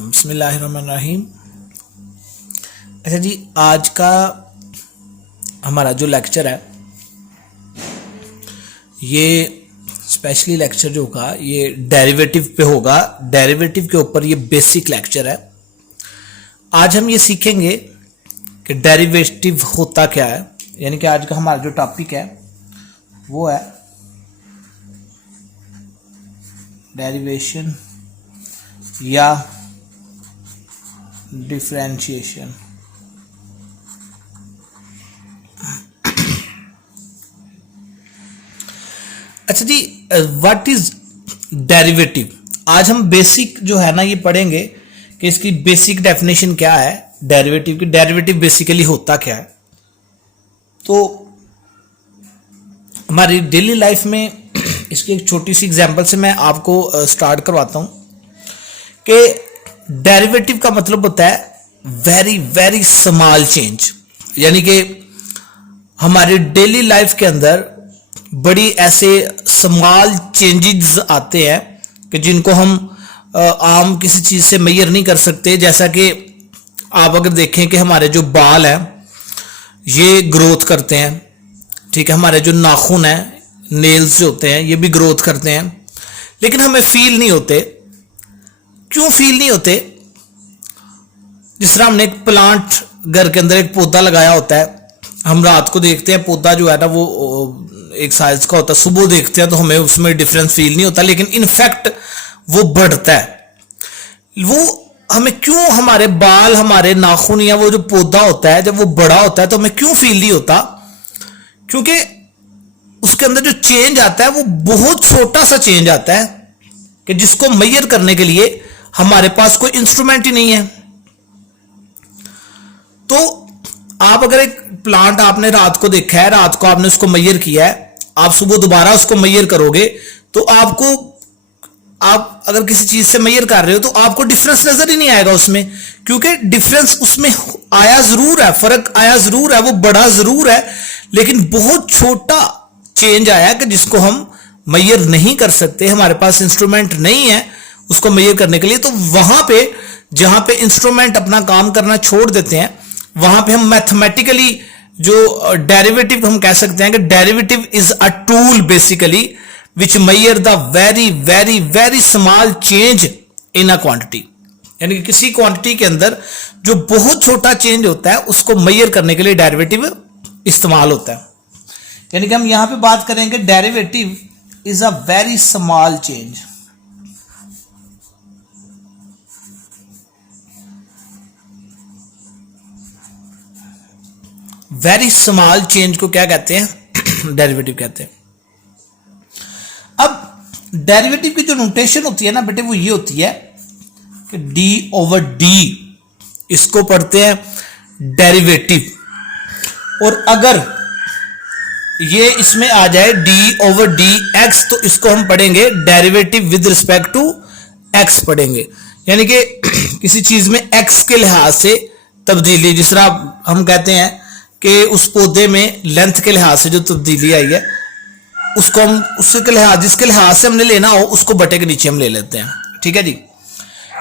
बिस्मिल्लाहिर्रहमानिर्रहीम। अच्छा जी, आज का हमारा जो लेक्चर है ये स्पेशली लेक्चर जो होगा ये डेरिवेटिव पे होगा। डेरिवेटिव के ऊपर ये बेसिक लेक्चर है। आज हम ये सीखेंगे कि डेरिवेटिव होता क्या है, यानी कि आज का हमारा जो टॉपिक है वो है डेरिवेशन या डिफरेंशिएशन। अच्छा जी, व्हाट इज डेरिवेटिव। आज हम बेसिक जो है ना ये पढ़ेंगे कि इसकी बेसिक डेफिनेशन क्या है डेरिवेटिव की। डेरिवेटिव बेसिकली होता क्या है। तो हमारी डेली लाइफ में इसकी एक छोटी सी एग्जांपल से मैं आपको स्टार्ट करवाता हूं कि डेरिवेटिव का मतलब होता है वेरी वेरी स्मॉल चेंज, यानी कि हमारी डेली लाइफ के अंदर बड़ी ऐसे स्मॉल चेंजेस आते हैं कि जिनको हम आम किसी चीज से मेजर नहीं कर सकते। जैसा कि आप अगर देखें कि हमारे जो बाल हैं ये ग्रोथ करते हैं, ठीक है, हमारे जो नाखून हैं, नेल्स जो होते हैं ये भी ग्रोथ करते हैं, लेकिन हमें फील नहीं होते। क्यों फील नहीं होते? जिस तरह हमने एक प्लांट घर के अंदर एक पौधा लगाया होता है, हम रात को देखते हैं पौधा जो है ना वो एक साइज का होता है, सुबह देखते हैं तो हमें उसमें डिफरेंस फील नहीं होता, लेकिन इनफैक्ट वो बढ़ता है। वो हमें क्यों, हमारे बाल, हमारे नाखून या वो जो पौधा होता है जब वो बड़ा होता है तो हमें क्यों फील नहीं होता? क्योंकि उसके अंदर जो चेंज आता है वो बहुत छोटा सा चेंज आता है कि जिसको मेजर करने के लिए हमारे पास कोई इंस्ट्रूमेंट ही नहीं है। तो आप अगर एक प्लांट आपने रात को देखा है, रात को आपने उसको मेजर किया है, आप सुबह दोबारा उसको मेजर करोगे तो आपको, आप अगर किसी चीज से मेजर कर रहे हो तो आपको डिफरेंस नजर ही नहीं आएगा उसमें, क्योंकि डिफरेंस उसमें आया जरूर है, फर्क आया जरूर है, वो बड़ा जरूर है, लेकिन बहुत छोटा चेंज आया कि जिसको हम मेजर नहीं कर सकते। हमारे पास इंस्ट्रूमेंट नहीं है उसको मेजर करने के लिए। तो वहां पे जहां पे इंस्ट्रूमेंट अपना काम करना छोड़ देते हैं वहां पे हम मैथमेटिकली जो डेरिवेटिव हम कह सकते हैं कि derivative is a tool basically which measure the very very very small change in a quantity, यानी कि किसी क्वांटिटी के अंदर जो बहुत छोटा चेंज होता है उसको मेजर करने के लिए डेरिवेटिव इस्तेमाल होता है। यानी कि हम यहां पे बात करेंगे derivative is a very small change. Very small change को क्या कहते हैं? डेरिवेटिव कहते हैं। अब डेरिवेटिव की जो नोटेशन होती है ना बेटे वो ये होती है कि डी ओवर डी, इसको पढ़ते हैं डेरिवेटिव, और अगर ये इसमें आ जाए डी ओवर डी एक्स तो इसको हम पढ़ेंगे derivative with respect to x पढ़ेंगे। यानी कि किसी चीज में एक्स के लिहाज से तब्दीली, जिस तरह हम कहते हैं कि उस पौधे में लेंथ के लिहाज से जो तब्दीली आई है उसको हम उसके लिहाज, जिसके लिहाज से हमने लेना हो उसको बटे के नीचे हम ले लेते हैं। ठीक है जी,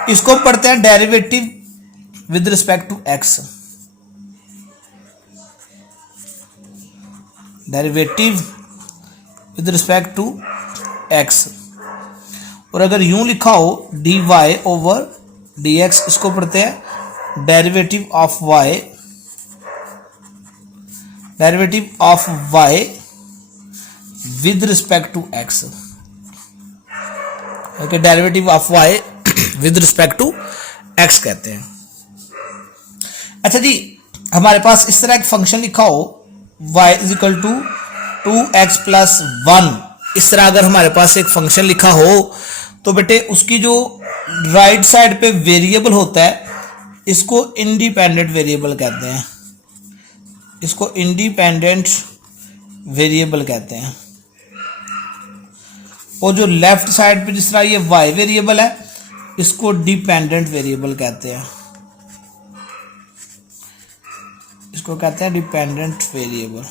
इसको हम पढ़ते हैं derivative with respect to x. Derivative with respect to x, और अगर यूं लिखा हो d y over d x, इसको पढ़ते हैं derivative of y, derivative of y with respect to x. Okay, derivative of y with respect to x कहते हैं। अच्छा जी, हमारे पास इस तरह एक फंक्शन लिखा हो y is equal to 2x plus 1, इस तरह अगर हमारे पास एक फंक्शन लिखा हो तो बेटे उसकी जो राइट साइड पे वेरिएबल होता है इसको इंडिपेंडेंट वेरिएबल कहते हैं, इसको इंडिपेंडेंट वेरिएबल कहते हैं। और जो लेफ्ट साइड पे जिस तरह ये y वेरिएबल है इसको डिपेंडेंट वेरिएबल कहते हैं, इसको कहते हैं डिपेंडेंट वेरिएबल।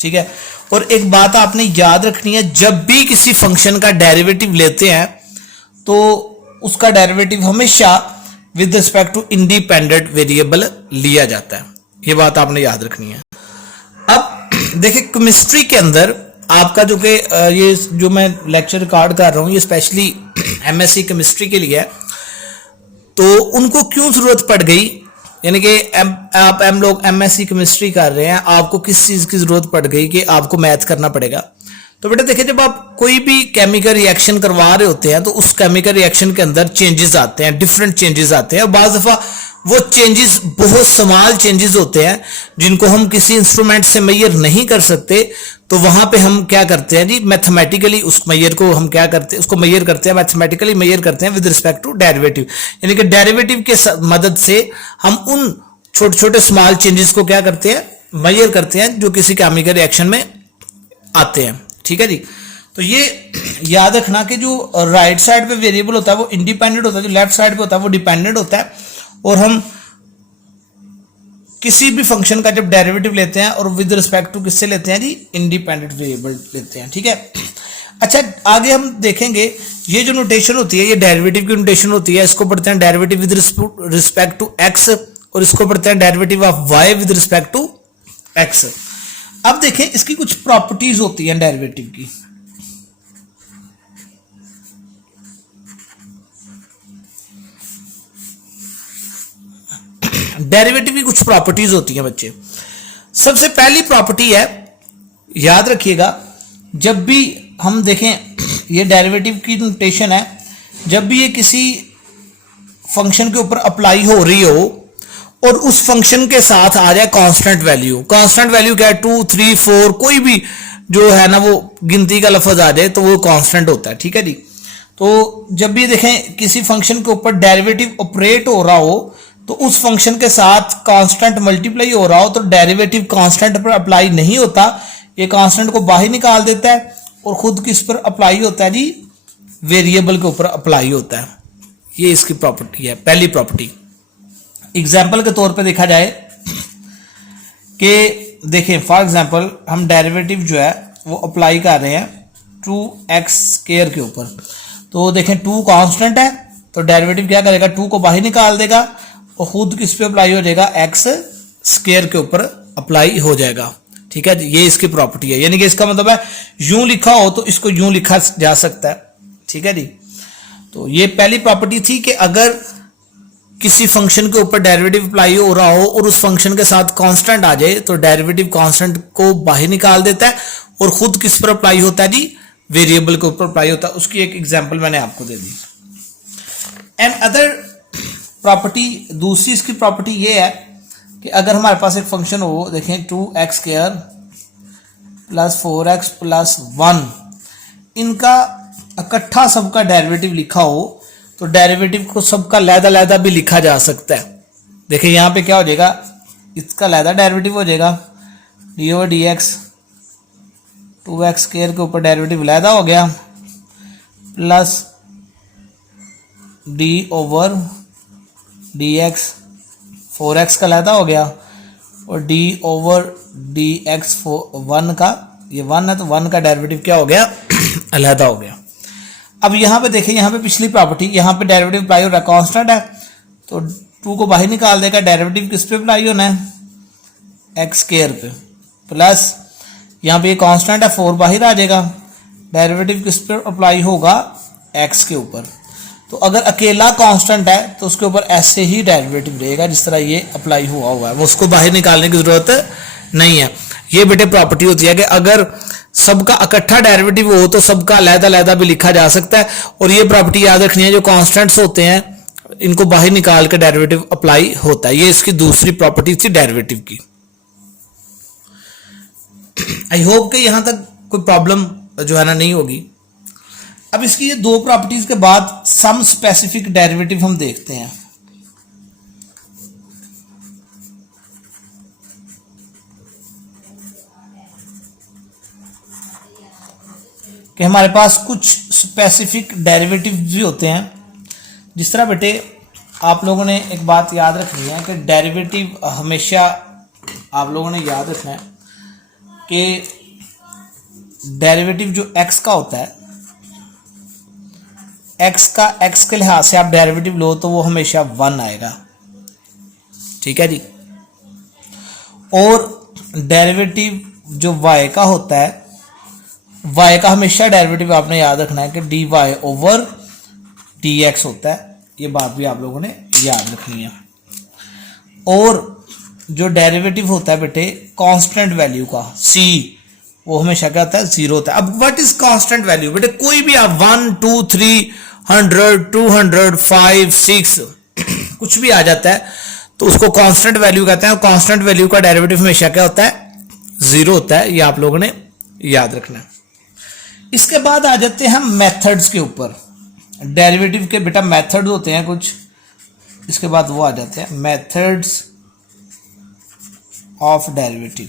ठीक है, और एक बात आपने याद रखनी है, जब भी किसी फंक्शन का डेरिवेटिव लेते हैं तो उसका डेरिवेटिव हमेशा with respect to independent variable लिया जाता है। ये बात आपने याद रखनी है। अब देखिए केमिस्ट्री के अंदर आपका जो कि ये जो मैं लेक्चर रिकॉर्ड कर रहा हूँ ये स्पेशली एमएससी केमिस्ट्री के लिए है, तो उनको क्यों जरूरत पड़ गई, यानी कि आप लोग एमएससी केमिस्ट्री कर रहे हैं, आपको किस चीज की जरूरत पड़ गई कि आपको मैथ करना पड़ेगा। तो बेटा देखिए जब आप कोई भी केमिकल रिएक्शन करवा रहे होते हैं तो उस केमिकल रिएक्शन के अंदर चेंजेस आते हैं, डिफरेंट चेंजेस आते हैं, और बाज दफा वो चेंजेस बहुत स्मॉल चेंजेस होते हैं जिनको हम किसी इंस्ट्रूमेंट से मेजर नहीं कर सकते। तो वहां पे हम क्या करते हैं जी, मैथमेटिकली उस मेजर को हम क्या करते हैं, उसको मेजर करते हैं, मैथमेटिकली मेजर करते हैं विद रिस्पेक्ट टू डेरिवेटिव, यानी कि डेरिवेटिव के मदद से हम उन छोटे छोटे स्मॉल चेंजेस को क्या करते हैं, मेजर करते हैं जो किसी केमिकल रिएक्शन में आते हैं। ठीक है जी। तो ये याद रखना कि जो राइट साइड पे वेरिएबल होता है वो इंडिपेंडेंट होता है, जो लेफ्ट साइड पे होता है वो डिपेंडेंट होता है, और हम किसी भी फंक्शन का जब डेरिवेटिव लेते हैं और विद रिस्पेक्ट टू किससे लेते हैं जी, इंडिपेंडेंट वेरिएबल लेते हैं। ठीक है। अच्छा आगे हम देखेंगे ये जो नोटेशन होती है ये डेरिवेटिव की नोटेशन होती है, इसको पढ़ते हैं derivative with respect to x, और इसको पढ़ते हैं derivative of y with respect to x. अब देखें इसकी कुछ प्रॉपर्टीज होती हैं डेरिवेटिव की। डेरिवेटिव की कुछ प्रॉपर्टीज होती हैं बच्चे। सबसे पहली प्रॉपर्टी है, याद रखिएगा, जब भी हम देखें ये डेरिवेटिव की नोटेशन है, जब भी ये किसी फंक्शन के ऊपर अप्लाई हो रही हो और उस फंक्शन के साथ आ जाए कांस्टेंट वैल्यू, कांस्टेंट वैल्यू क्या है 2 3 4 कोई भी जो है ना वो गिनती का लफ्ज आ जाए तो वो कांस्टेंट होता है। ठीक है जी। तो जब भी देखें किसी फंक्शन के ऊपर डेरिवेटिव ऑपरेट हो रहा हो तो उस फंक्शन के साथ कांस्टेंट मल्टीप्लाई हो रहा हो तो डेरिवेटिव कांस्टेंट पर अप्लाई नहीं होता, ये कांस्टेंट को बाहर निकाल देता है और खुद किस पर अप्लाई होता है जी, वेरिएबल के ऊपर अप्लाई होता है। ये इसकी प्रॉपर्टी है, पहली प्रॉपर्टी। एग्जाम्पल के तौर पे देखा जाए कि देखें फॉर एग्जाम्पल हम डेरिवेटिव जो है वो अप्लाई कर रहे हैं 2x स्क्वायर के ऊपर, तो देखें 2 कांस्टेंट है तो डेरिवेटिव क्या करेगा, 2 को बाहर निकाल देगा और खुद किस पे अप्लाई हो जाएगा, x स्क्वायर के ऊपर अप्लाई हो जाएगा। ठीक है, ये इसकी प्रॉपर्टी है, यानी कि इसका मतलब है यूं लिखा हो तो इसको यूं लिखा जा सकता है। ठीक है जी। तो ये पहली प्रॉपर्टी थी कि अगर किसी फंक्शन के ऊपर डेरिवेटिव अप्लाई हो रहा हो और उस फंक्शन के साथ कांस्टेंट आ जाए तो डेरिवेटिव कांस्टेंट को बाहर निकाल देता है और खुद किस पर अप्लाई होता है जी, वेरिएबल के ऊपर अप्लाई होता है। उसकी एक एग्जांपल मैंने आपको दे दी। एंड अदर प्रॉपर्टी, दूसरी इसकी प्रॉपर्टी ये है कि अगर हमारे पास एक फंक्शन हो, देखें 2x square plus 4x plus 1, इनका इकट्ठा सबका डेरिवेटिव लिखा हो तो डेरिवेटिव को सबका लैदा भी लिखा जा सकता है। देखिए यहां पे क्या हो जाएगा, इसका लैदा डेरिवेटिव हो जाएगा D over d x, 2x square के ऊपर डेरिवेटिव लैदा हो गया plus D over d x, 4x का लैदा हो गया और डी ओवर डी एक्स 1 का, ये 1 है तो 1 का डेरिवेटिव क्या हो गया, अलहदा हो गया। अब यहाँ पे देखें, यहाँ पे पिछली प्रॉपर्टी, यहाँ पे डेरिवेटिव अप्लाई हो रहा है, कांस्टेंट है तो 2 को बाहर निकाल देगा, डेरिवेटिव किस पे अप्लाई होना है, एक्स स्क्वायर पे, प्लस यहाँ पे ये कांस्टेंट है 4 बाहर आ जाएगा, डेरिवेटिव किस पे अप्लाई होगा, एक्स के ऊपर। तो अगर अकेला कांस्टेंट है तो उसके ऊपर ऐसे ही डेरिवेटिव रहेगा जिस तरह ये अप्लाई हुआ है, वो उसको बाहर निकालने की जरूरत नहीं है। ये बेटे प्रॉपर्टी होती है कि अगर सबका इकट्ठा डेरिवेटिव हो तो सबका अलग-अलग भी लिखा जा सकता है। और ये प्रॉपर्टी याद रखनी है, जो कांस्टेंट्स होते हैं इनको बाहर निकाल कर डेरिवेटिव अप्लाई होता है। ये इसकी दूसरी प्रॉपर्टी थी डेरिवेटिव की। आई होप कि यहां तक कोई प्रॉब्लम जो है ना नहीं होगी। अब इसकी ये 2 प्रॉपर्टीज के बाद सम स्पेसिफिक डेरिवेटिव हम देखते हैं। कि हमारे पास कुछ स्पेसिफिक डेरिवेटिव भी होते हैं। जिस तरह बेटे आप लोगों ने एक बात याद रखनी है कि डेरिवेटिव हमेशा आप लोगों ने याद रखना है कि डेरिवेटिव जो x का होता है, एक्स का एक्स के लिहाज से आप डेरिवेटिव लो तो वो हमेशा 1 आएगा, ठीक है जी। और डेरिवेटिव जो y का होता है, y का हमेशा डेरिवेटिव आपने याद रखना है कि dy ओवर dx होता है, ये बात भी आप लोगों ने याद रखनी है। और जो डेरिवेटिव होता है बेटे कांस्टेंट वैल्यू का c, वो हमेशा क्या होता है 0 होता है। अब व्हाट इज कांस्टेंट वैल्यू बेटे, कोई भी आप 1 2 3 100 200 5 6 कुछ भी आ जाता है तो उसको कांस्टेंट वैल्यू कहते हैं। और कांस्टेंट वैल्यू का डेरिवेटिव हमेशा क्या होता है 0 होता है, ये आप लोगों ने याद रखना है। इसके बाद आ जाते हैं हम मेथड्स के ऊपर। डेरिवेटिव के बेटा मेथड्स होते हैं कुछ, इसके बाद वो आ जाते हैं मेथड्स ऑफ डेरिवेटिव।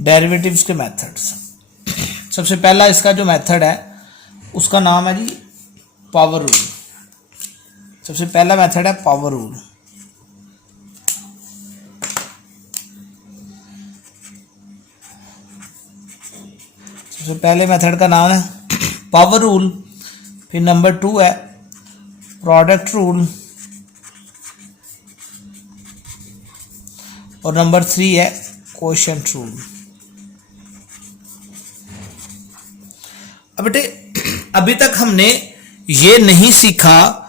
डेरिवेटिव्स के मेथड्स, सबसे पहला इसका जो मेथड है उसका नाम है जी पावर रूल। सबसे पहला मेथड है पावर रूल। सबसे पहले मेथड का नाम है पावर रूल। फिर नंबर 2 है प्रोडक्ट रूल और नंबर 3 है क्वोशिएंट रूल। अब बेटे अभी तक हमने ये नहीं सीखा,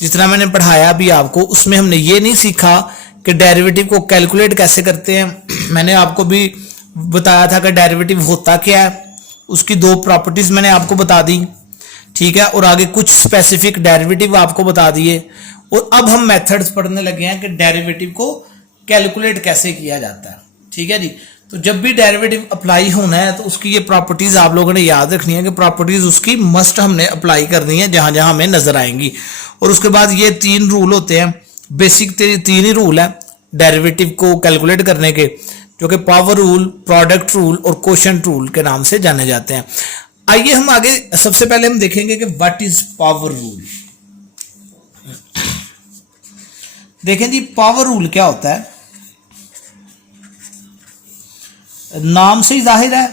जितना मैंने पढ़ाया अभी आपको उसमें हमने ये नहीं सीखा कि डेरिवेटिव को कैलकुलेट कैसे करते हैं। मैंने आपको भी बताया था कि डेरिवेटिव होता क्या है, उसकी 2 प्रॉपर्टीज मैंने आपको बता दी, ठीक है। और आगे कुछ स्पेसिफिक डेरिवेटिव आपको बता दिए। और अब हम मेथड्स पढ़ने लगे हैं कि डेरिवेटिव को कैलकुलेट कैसे किया जाता है, ठीक है जी। तो जब भी डेरिवेटिव अप्लाई होना है तो उसकी ये प्रॉपर्टीज आप लोगों ने याद रखनी है कि प्रॉपर्टीज उसकी मस्ट हमने अप्लाई करनी है जहां जहां हमें नजर आएंगी। और उसके बाद ये 3 रूल होते हैं, बेसिक 3 ही रूल है डेरिवेटिव को कैलकुलेट करने के, जो कि पावर रूल, प्रोडक्ट रूल और क्वोशिएंट रूल के नाम से जाने जाते हैं। आइए हम आगे सबसे पहले हम देखेंगे कि व्हाट इज पावर रूल। देखें जी पावर रूल क्या होता है। नाम से ही जाहिर है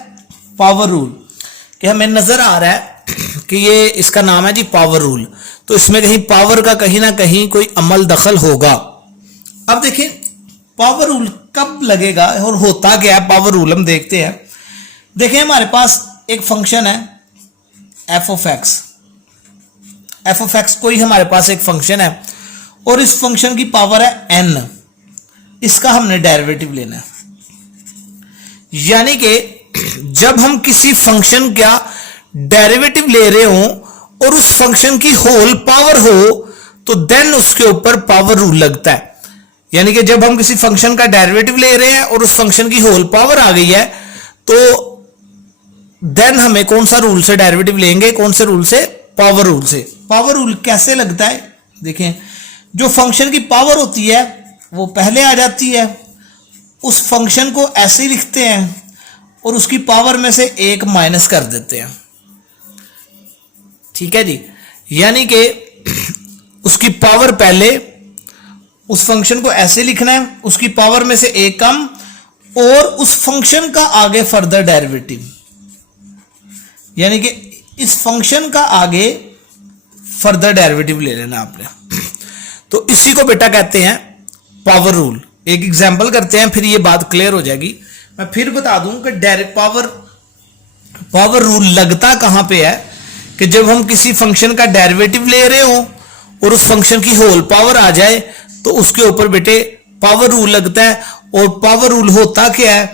पावर रूल कि हमें नजर आ रहा है कि ये इसका नाम है जी पावर रूल, तो इसमें कहीं पावर का कहीं ना कहीं कोई अमल दखल होगा। अब देखिए पावर रूल कब लगेगा और होता क्या है पावर रूल, हम देखते हैं। देखिए हमारे पास एक फंक्शन है F of x. F of x कोई हमारे पास एक फंक्शन है और इस फंक्शन की पावर है n, इसका हमने डेरिवेटिव लेना है। यानी कि जब हम किसी फंक्शन का डेरिवेटिव ले रहे हो और उस फंक्शन की होल पावर हो तो देन उसके ऊपर पावर रूल लगता है। यानी कि जब हम किसी फंक्शन का डेरिवेटिव ले रहे हैं और उस फंक्शन की होल पावर आ गई है तो देन हमें कौन सा रूल से डेरिवेटिव लेंगे, कौन से रूल से, पावर रूल से। पावर रूल कैसे लगता है, देखें जो फंक्शन की पावर होती है वो पहले आ जाती है, उस फंक्शन को ऐसे ही लिखते हैं और उसकी पावर में से 1 माइनस कर देते हैं, ठीक है जी। यानी कि उसकी पावर पहले, उस फंक्शन को ऐसे लिखना है, उसकी पावर में से 1 कम और उस फंक्शन का आगे फर्दर डेरिवेटिव, यानी कि इस फंक्शन का आगे फर्दर डेरिवेटिव ले लेना आपने। तो इसी को बेटा कहते हैं पावर रूल। एक एग्जांपल करते हैं फिर ये बात क्लियर हो जाएगी। मैं फिर बता दूं कि डायरेक्ट पावर रूल लगता कहां पे है कि जब हम किसी फंक्शन का डेरिवेटिव ले रहे हो और उस फंक्शन की होल पावर आ जाए तो उसके ऊपर बेटे पावर रूल लगता है। और पावर रूल होता क्या है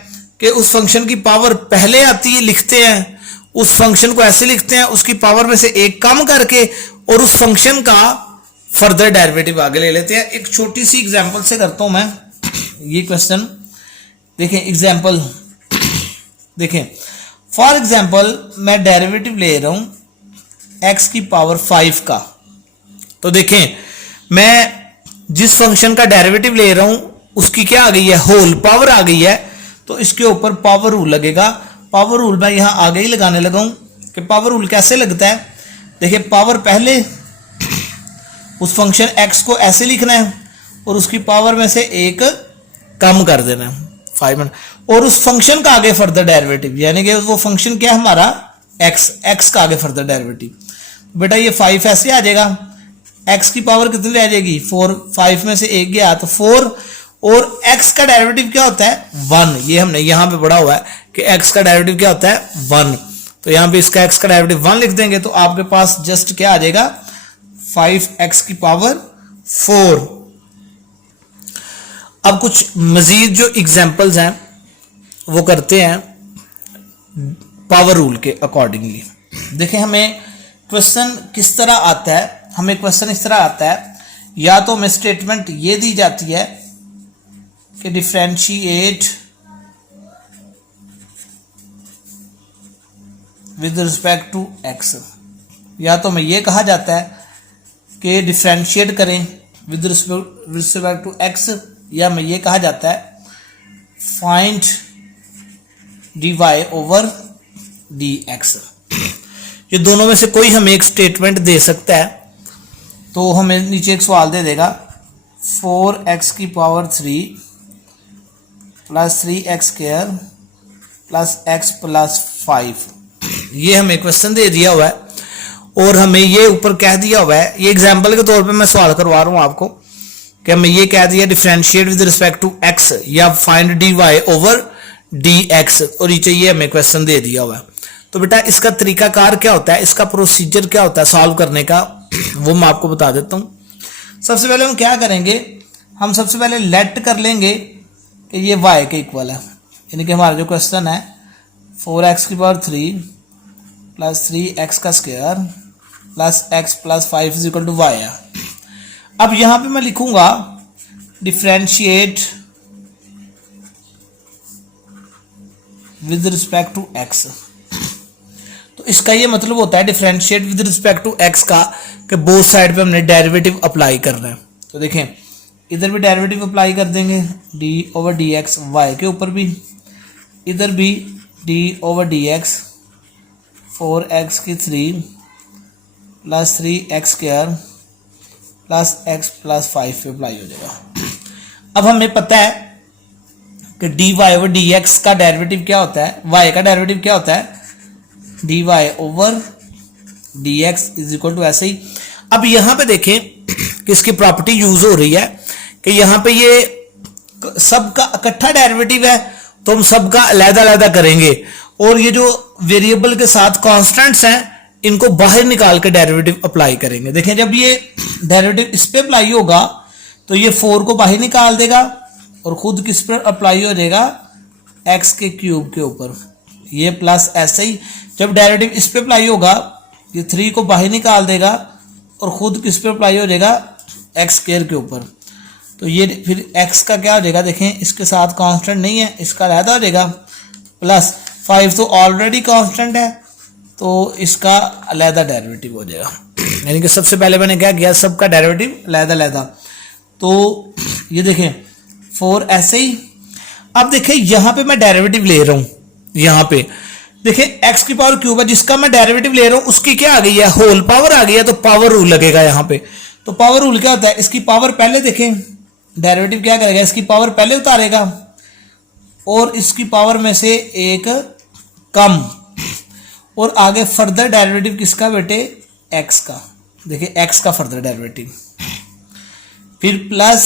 कि उस फंक्शन की पावर पहले आती है, लिखते हैं, उस फंक्शन को ऐसे लिखते हैं, उसकी पावर में से 1 कम करके और उस फंक्शन का फर्दर डेरिवेटिव आगे ले लेते हैं। एक छोटी सी एग्जांपल से करता हूं मैं ये क्वेश्चन। देखें एग्जांपल, देखें फॉर एग्जांपल मैं डेरिवेटिव ले रहा हूं x की पावर 5 का। तो देखें मैं जिस फंक्शन का डेरिवेटिव ले रहा हूं उसकी क्या आ गई है, होल पावर आ गई है, तो इसके ऊपर पावर रूल लगेगा। पावर रूल मैं यहां आगे ही लगाने लगा हूं कि पावर रूल कैसे लगता है। देखिए पावर पहले उस फंक्शन x को ऐसे लिखना है और उसकी पावर में से 1 कम कर देना है 5 और उस फंक्शन का आगे फर्दर डेरिवेटिव, यानी कि वो फंक्शन क्या है हमारा एक्स का आगे फर्दर डेरिवेटिव। बेटा ये 5 ऐसे आ जाएगा, एक्स की पावर कितनी रह जाएगी 4, 5 में से 1 गया तो 4, और एक्स का डेरिवेटिव क्या होता है 1। ये हमने यहां पे पढ़ा हुआ है कि एक्स का डेरिवेटिव क्या होता है 1, तो यहां पे इसका एक्स का डेरिवेटिव 1 लिख देंगे तो आपके पास जस्ट क्या आ जाएगा 5x की पावर 4। अब कुछ मजीद जो एग्जांपल्स हैं वो करते हैं पावर रूल के अकॉर्डिंगली। देखिए हमें क्वेश्चन किस तरह आता है, हमें क्वेश्चन इस तरह आता है, या तो हमें स्टेटमेंट ये दी जाती है कि differentiate with respect to x, या तो हमें ये कहा जाता है कि डिफरेंशिएट करें विद रिस्पेक्ट टू एक्स, या हमें ये कहा जाता है find d y over d x. ये दोनों में से कोई हमें एक स्टेटमेंट दे सकता है, तो हमें नीचे एक सवाल दे देगा 4x की power 3 plus 3x square plus x plus 5। ये हमें क्वेश्चन दे दिया हुआ है और हमें ये ऊपर कह दिया हुआ है, ये एग्जाम्पल के तौर पे मैं सवाल करवा रहा हूं आपको कि हमें ये कह दिया differentiate with respect to x या find d y over d x, और नीचे ये हमें क्वेश्चन दे दिया हुआ है। तो बेटा इसका तरीकाकार क्या होता है, इसका प्रोसीजर क्या होता है सॉल्व करने का, वो मैं आपको बता देता हूं। सबसे पहले हम क्या करेंगे, हम सबसे पहले लेट कर लेंगे कि ये y के इक्वल है, यानी कि हमारा जो क्वेश्चन है 4x की पावर 3 प्लस 3x का square plus x plus 5 is equal to y है। अब यहां पे मैं लिखूंगा differentiate with respect to x। तो इसका ये मतलब होता है differentiate with respect to x का कि बोथ साइड पे हमने डेरिवेटिव अप्लाई करना है। तो देखें इधर भी डेरिवेटिव अप्लाई कर देंगे d over d x, y के ऊपर भी, इधर भी d over d x 4x की 3 plus 3x square plus x plus 5 पे अप्लाई हो जाएगा। अब हमें पता है कि dy ओवर dx का डेरिवेटिव क्या होता है, y का डेरिवेटिव क्या होता है dy over dx is equal to ऐसे ही। अब यहां पे देखें कि इसकी प्रॉपर्टी यूज हो रही है कि यहां पे ये सबका इकट्ठा डेरिवेटिव है तो हम सबका अलग-अलग करेंगे, और ये जो वेरिएबल के साथ कांस्टेंट्स हैं इनको बाहर निकाल के डेरिवेटिव अप्लाई करेंगे। देखें जब ये डेरिवेटिव इस पे अप्लाई होगा तो ये 4 को बाहर निकाल देगा और खुद किस पर अप्लाई हो जाएगा x के क्यूब के ऊपर, ये प्लस ऐसे ही जब डेरिवेटिव इस पे अप्लाई होगा ये 3 को बाहर निकाल देगा और खुद किस पे अप्लाई हो जाएगा x स्क्वायर के ऊपर। तो ये फिर x का क्या हो जाएगा, देखें इसके साथ कांस्टेंट नहीं है, इसका अलग हो जाएगा, प्लस 5 तो ऑलरेडी कांस्टेंट है तो इसका अलग डेरिवेटिव हो जाएगा। यानी कि सबसे पहले मैंने क्या किया, सबका डेरिवेटिव अलग। तो ये देखें 4 ऐसे ही। अब देखें यहां पे मैं डेरिवेटिव ले रहा हूं, यहां पे देखें x की पावर क्यूब है जिसका मैं डेरिवेटिव ले रहा हूं उसकी क्या आ गई है होल पावर आ गई है, तो पावर रूल लगेगा यहां पे। तो पावर रूल क्या होता है, इसकी पावर पहले देखें डेरिवेटिव क्या करेगा, इसकी पावर पहले उतारेगा और इसकी पावर में से एक कम, और आगे फर्दर डेरिवेटिव किसका बेटे x का, देखिए x का फर्दर डेरिवेटिव, फिर प्लस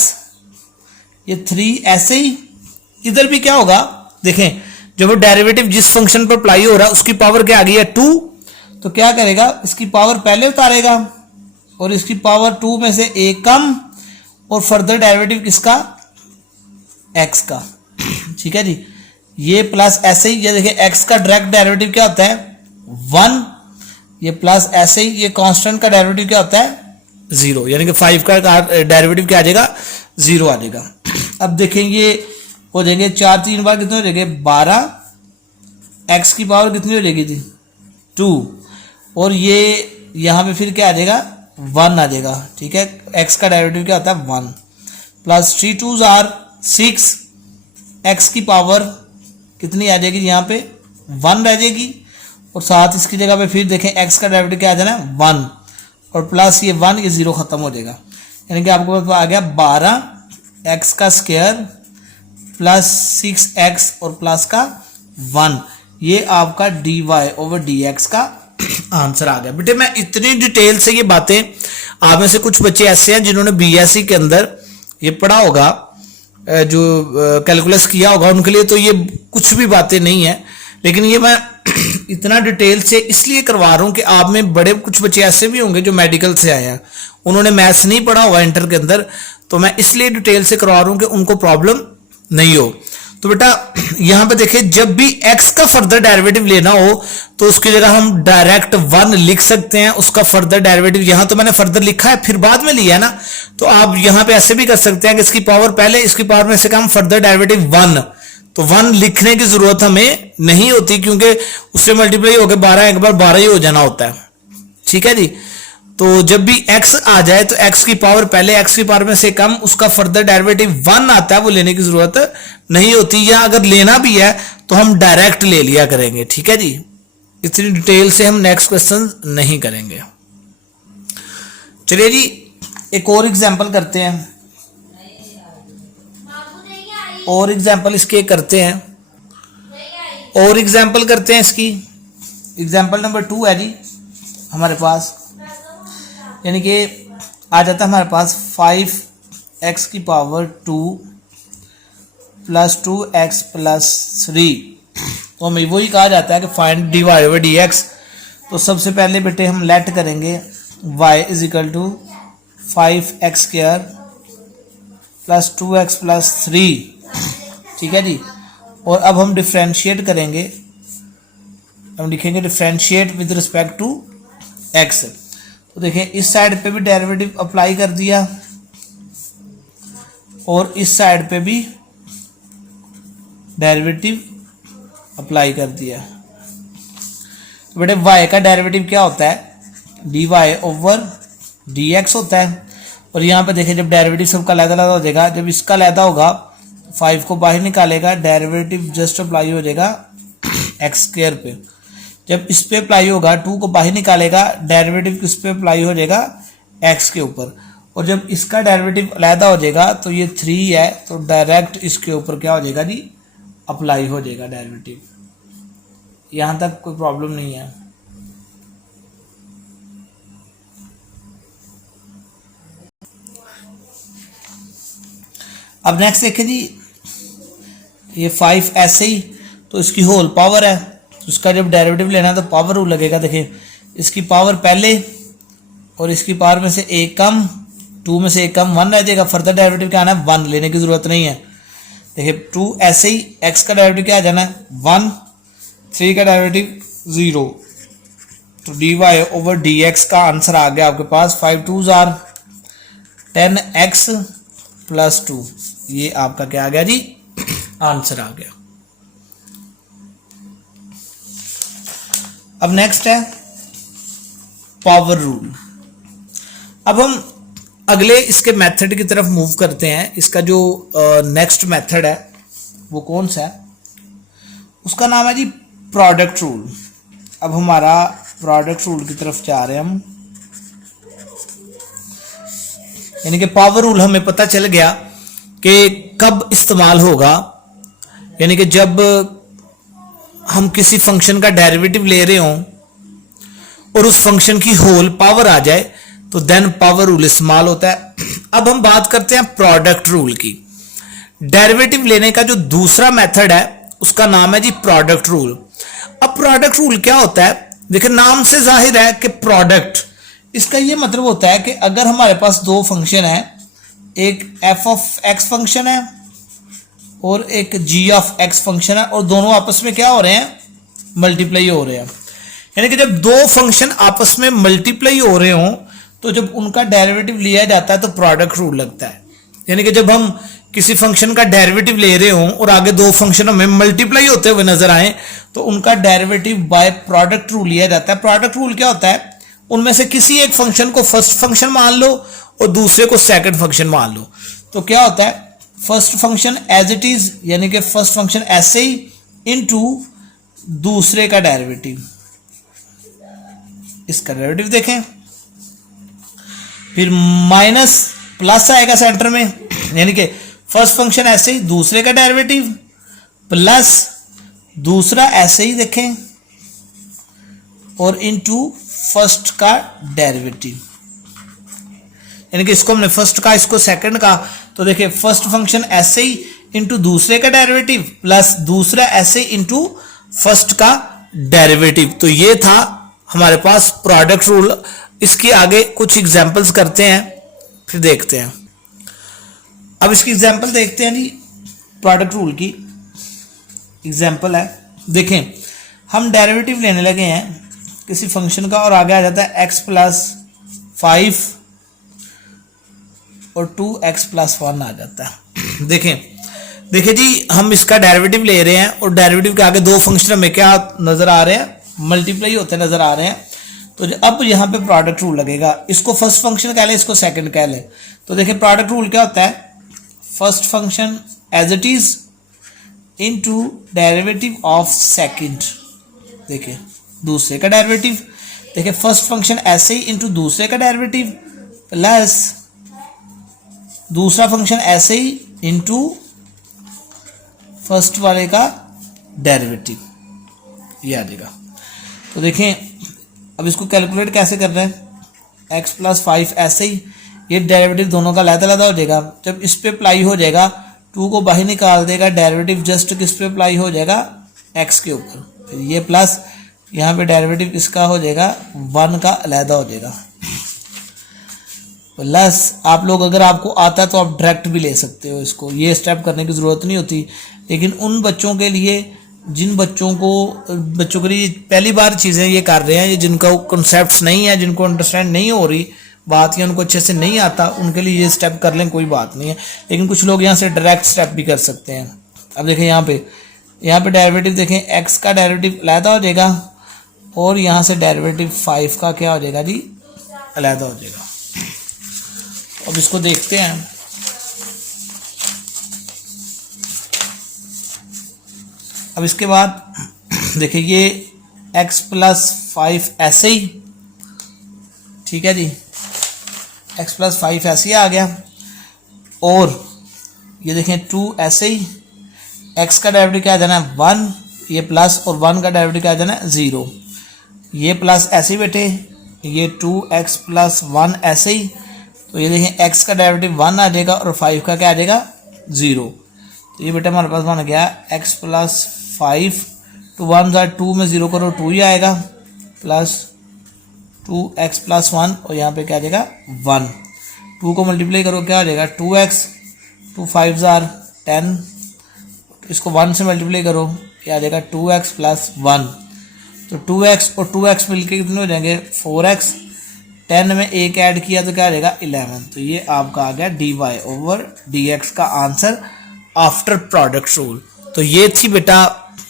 ये 3 ऐसे ही। इधर भी क्या होगा, देखें जब डेरिवेटिव जिस फंक्शन पर अप्लाई हो रहा है उसकी पावर क्या आ गई है 2, तो क्या करेगा इसकी पावर पहले उतारेगा और इसकी पावर 2 में से एक कम और फर्दर डेरिवेटिव किसका x का, ठीक है जी। ये प्लस ऐसे ही, ये देखिए x का डायरेक्ट डेरिवेटिव क्या होता है 1, ये प्लस ऐसे ही ये कांस्टेंट का डेरिवेटिव क्या होता है 0, यानी कि 5 का डेरिवेटिव क्या आ जाएगा 0 आ जाएगा। अब देखें ये हो जाएंगे 4 3 बार कितने हो जाएंगे 12, x की पावर कितनी हो जाएगी जी 2, और ये यहां पे फिर क्या आ जाएगा 1 आ जाएगा, ठीक है। x का डेरिवेटिव क्या होता है 1, प्लस 3 2s आर 6, x की पावर कितनी आ जाएगी यहाँ पे 1 रह जाएगी, और साथ इसकी जगह पे फिर देखें x का डेरिवेटिव क्या आ जाना है 1, और प्लस ये 1 ये 0 खत्म हो जाएगा, यानी कि आपको आ गया 12 x का स्क्वायर प्लस 6x और प्लस का 1, ये आपका dy ओवर dx का आंसर आ गया। बेटे मैं इतनी डिटेल से ये बातें, आप में से कुछ बच्चे ऐसे हैं जिन्होंने बीएससी के अंदर ये पढ़ा होगा, जो कैलकुलस किया होगा, उनके लिए तो ये कुछ भी बातें नहीं है, लेकिन ये मैं इतना डिटेल से इसलिए करवा रहा हूं कि आप में बड़े कुछ बच्चे ऐसे भी होंगे जो मेडिकल से आए हैं, उन्होंने मैथ्स नहीं पढ़ा हुआ इंटर के अंदर, तो मैं इसलिए डिटेल से करवा रहा हूं कि उनको प्रॉब्लम नहीं हो। तो बेटा यहां पे देखिए, जब भी x का फर्दर डेरिवेटिव लेना हो तो उसकी जगह हम डायरेक्ट 1 लिख सकते हैं, उसका फर्दर डेरिवेटिव, यहां तो मैंने फर्दर लिखा है फिर बाद में लिया है ना, तो आप यहां पे ऐसे भी कर सकते हैं कि इसकी पावर पहले, इसकी पावर में से कम फर्दर डेरिवेटिव 1, तो 1 लिखने की जरूरत हमें नहीं होती क्योंकि उससे मल्टीप्लाई होकर 12 एक बार 12 ही हो जाना होता है। ठीक है जी। तो जब भी x आ जाए तो x की पावर पहले, x की पावर में से कम, उसका फर्दर डेरिवेटिव 1 आता है, वो लेने की जरूरत नहीं होती, या अगर लेना भी है तो हम डायरेक्ट ले लिया करेंगे। ठीक है जी, इतनी डिटेल से हम नेक्स्ट क्वेश्चन नहीं करेंगे। चलिए जी एक और एग्जांपल करते हैं, और एग्जांपल इसके करते हैं, और एग्जांपल करते हैं इसकी। एग्जांपल नंबर 2 है जी हमारे पास, यानी कि आ जाता है हमारे पास 5x की पावर 2 प्लस 2x प्लस 3, तो हमें वही कहा जाता है कि फाइंड dy ओवर dx। तो सबसे पहले बेटे हम लेट करेंगे y is equal to 5x square plus 2x plus 3। ठीक है जी। और अब हम डिफ्रेंशिएट करेंगे, हम लिखेंगे differentiate with respect to x। तो देखिए इस साइड पे भी डेरिवेटिव अप्लाई कर दिया और इस साइड पे भी डेरिवेटिव अप्लाई कर दिया। तो बेटे y का डेरिवेटिव क्या होता है, dy ओवर dx होता है। और यहाँ पे देखिए जब डेरिवेटिव सबका अलग-अलग हो जाएगा, जब इसका अलग होगा 5 को बाहर निकालेगा, डेरिवेटिव जस्ट अप्लाई हो जाएगा x स्क्वायर पे। जब इस पे अप्लाई होगा 2 को बाहर निकालेगा, डेरिवेटिव किस पे अप्लाई हो जाएगा, x के ऊपर। और जब इसका डेरिवेटिव अलग हो जाएगा तो ये 3 है, तो डायरेक्ट इसके ऊपर क्या हो जाएगा जी, अप्लाई हो जाएगा डेरिवेटिव। यहां तक कोई प्रॉब्लम नहीं है। अब नेक्स्ट देखिए जी, ये 5 ऐसे ही, तो इसकी होल पावर है, तो इसका जब डेरिवेटिव लेना है तो पावर रूल लगेगा। देखिए इसकी पावर पहले और इसकी पावर में से एक कम, 2 में से एक कम 1 रह जाएगा, फर्दर डेरिवेटिव क्या आना है, 1 लेने की जरूरत नहीं है। देखिए 2 ऐसे ही, x का डेरिवेटिव क्या आ जाना है 1, 3 का डेरिवेटिव 0, तो dy ओवर dx का आंसर आ गया आपके पास 5 2 जार 10x प्लस 2। ये आपका क्या आ गया जी, आंसर आ गया। अब नेक्स्ट है पावर रूल। अब हम अगले इसके मेथड की तरफ मूव करते हैं। इसका जो नेक्स्ट मेथड है वो कौन सा है, उसका नाम है जी प्रोडक्ट रूल। अब हमारा प्रोडक्ट रूल की तरफ जा रहे हैं हम, यानी कि पावर रूल हमें पता चल गया कि कब इस्तेमाल होगा, यानी कि जब हम किसी फंक्शन का डेरिवेटिव ले रहे हों और उस फंक्शन की होल पावर आ जाए तो देन पावर रूल इस्तेमाल होता है। अब हम बात करते हैं प्रोडक्ट रूल की। डेरिवेटिव लेने का जो दूसरा मेथड है उसका नाम है जी प्रोडक्ट रूल। अब प्रोडक्ट रूल क्या होता है, देखिए नाम से जाहिर है कि प्रोडक्ट, इसका ये मतलब होता है कि अगर हमारे पास दो फंक्शन है, एक f ऑफ x फंक्शन है और एक g ऑफ x फंक्शन है, और दोनों आपस में क्या हो रहे हैं, मल्टीप्लाई हो रहे हैं। यानी कि जब दो फंक्शन आपस में मल्टीप्लाई हो रहे हों तो जब उनका डेरिवेटिव लिया जाता है तो प्रोडक्ट रूल लगता है। यानी कि जब हम किसी फंक्शन का डेरिवेटिव ले रहे हों और आगे दो फंक्शन हमें मल्टीप्लाई होते हुए नजर आए तो उनका डेरिवेटिव बाय प्रोडक्ट रूल लिया जाता है। प्रोडक्ट रूल क्या होता है, उनमें से किसी एक फंक्शन को फर्स्ट फंक्शन मान लो और दूसरे को सेकंड फंक्शन मान लो, तो क्या होता है, first function as it is, यानी कि फर्स्ट फंक्शन ऐसे ही, इनटू दूसरे का डेरिवेटिव, इसका डेरिवेटिव देखें, फिर माइनस प्लस आएगा सेंटर में, यानी कि फर्स्ट फंक्शन ऐसे ही, दूसरे का डेरिवेटिव प्लस दूसरा ऐसे ही देखें और इनटू फर्स्ट का डेरिवेटिव, यानी कि इसको हमने फर्स्ट का इसको सेकंड का, तो देखिए फर्स्ट फंक्शन ऐसे ही इंटू दूसरे का डेरिवेटिव प्लस दूसरा ऐसे इंटू फर्स्ट का डेरिवेटिव। तो ये था हमारे पास प्रोडक्ट रूल। इसके आगे कुछ एग्जांपल्स करते हैं फिर देखते हैं। अब इसकी एग्जांपल देखते हैं जी। प्रोडक्ट रूल की एग्जांपल है, देखें हम डेरिवेटिव लेने लगे हैं किसी फंक्शन का और आगे आ जाता है x प्लस 5 और 2x प्लस 1 आ जाता है। देखें जी, हम इसका डेरिवेटिव ले रहे हैं और डेरिवेटिव के आगे दो फंक्शन हमें क्या नजर आ रहे हैं, मल्टीप्लाई होते नजर आ रहे हैं। तो अब यहाँ पे प्रोडक्ट रूल लगेगा। इसको फर्स्ट फंक्शन कह लें, इसको सेकंड कह लें। तो देखिए प्रोडक्ट रूल क्या होता है, first function as it is into derivative of second. देखिए दूसरे का डेरिवेटिव, देखिए फर्स्ट फंक्शन ऐसे ही इंटू दूसरे का डेरिवेटिव प्लस दूसरा फंक्शन ऐसे ही इंटू फर्स्ट वाले का डेरिवेटिव, ये आ जाएगा। तो देखें अब इसको कैलकुलेट कैसे कर रहे हैं, x प्लस 5 ऐसे ही, ये डेरिवेटिव दोनों का अलग-अलग हो जाएगा। जब इस पे अप्लाई हो जाएगा 2 को बाहर निकाल देगा, डेरिवेटिव जस्ट किस पे अप्लाई हो जाएगा, x के ऊपर। फिर ये प्लस यहाँ पे डेरिवेटिव किसका हो जाएगा, 1 का अलहदा हो जाएगा। प्लस आप लोग अगर आपको आता है तो आप डायरेक्ट भी ले सकते हो इसको, ये स्टेप करने की ज़रूरत नहीं होती। लेकिन उन बच्चों के लिए जिन बच्चों के लिए पहली बार चीज़ें ये कर रहे हैं, जिनका कॉन्सेप्ट्स नहीं है, जिनको अंडरस्टैंड नहीं हो रही बात या उनको अच्छे से नहीं आता, उनके लिए ये स्टेप कर लें, कोई बात नहीं है। लेकिन कुछ लोग यहाँ से डायरेक्ट स्टेप भी कर सकते हैं। अब देखें यहाँ पे डेरिवेटिव देखें, x का डेरिवेटिव अलहदा हो जाएगा और यहाँ से डेरिवेटिव 5 का क्या हो जाएगा जी, अलहदा हो जाएगा। अब इसको देखते हैं। अब इसके बाद देखिए ये x प्लस 5 ऐसे ही, ठीक है जी, x प्लस 5 ऐसे ही आ गया। और ये देखें 2 ऐसे ही, x का डेरिवेटिव क्या आ जाना है 1, ये प्लस, और 1 का डेरिवेटिव क्या आ जाना है 0। ये प्लस ऐसे ही बेटे, ये 2x प्लस 1 ऐसे ही। तो ये देखें x का डेरिवेटिव 1 आ जाएगा और 5 का क्या आ जाएगा 0। तो ये बेटा हमारे पास बन गया x प्लस 5 टू 1 ज़ा 2 में 0 करो 2 ही आएगा, प्लस 2x प्लस 1 और यहाँ पे क्या आ जाएगा 1। 2 को मल्टीप्लाई करो क्या आ जाएगा 2x, 2 5 ज़ा 10, इसको 1 से मल्टीप्लाई करो क्या आ जाएगा 2x प्लस 1। तो 2x और 2x मिलके कितने हो जाएंगे 4x, 10 में एक ऐड किया तो क्या आ जाएगा 11। तो ये आपका आ गया dy/dx का आंसर आफ्टर प्रोडक्ट रूल। तो ये थी बेटा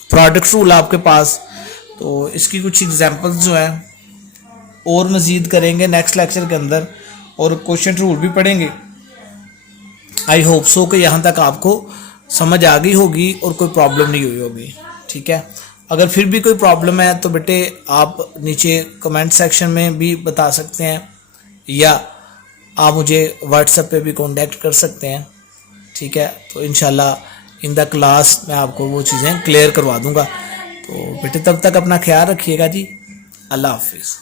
प्रोडक्ट रूल आपके पास। तो इसकी कुछ एग्जांपल्स जो है और मज़ीद करेंगे नेक्स्ट लेक्चर के अंदर, और क्वेश्चन रूल भी पढ़ेंगे। आई होप सो कि यहाँ तक आपको समझ आ गई होगी और कोई प्रॉब्लम नहीं हुई होगी, ठीक है। अगर फिर भी कोई प्रॉब्लम है तो बेटे आप नीचे कमेंट सेक्शन में भी बता सकते हैं, या आप मुझे व्हाट्सएप पे भी कांटेक्ट कर सकते हैं, ठीक है। तो इंशाल्लाह इन द क्लास मैं आपको वो चीज़ें क्लियर करवा दूंगा। तो बेटे तब तक अपना ख्याल रखिएगा जी। अल्लाह हाफिज़।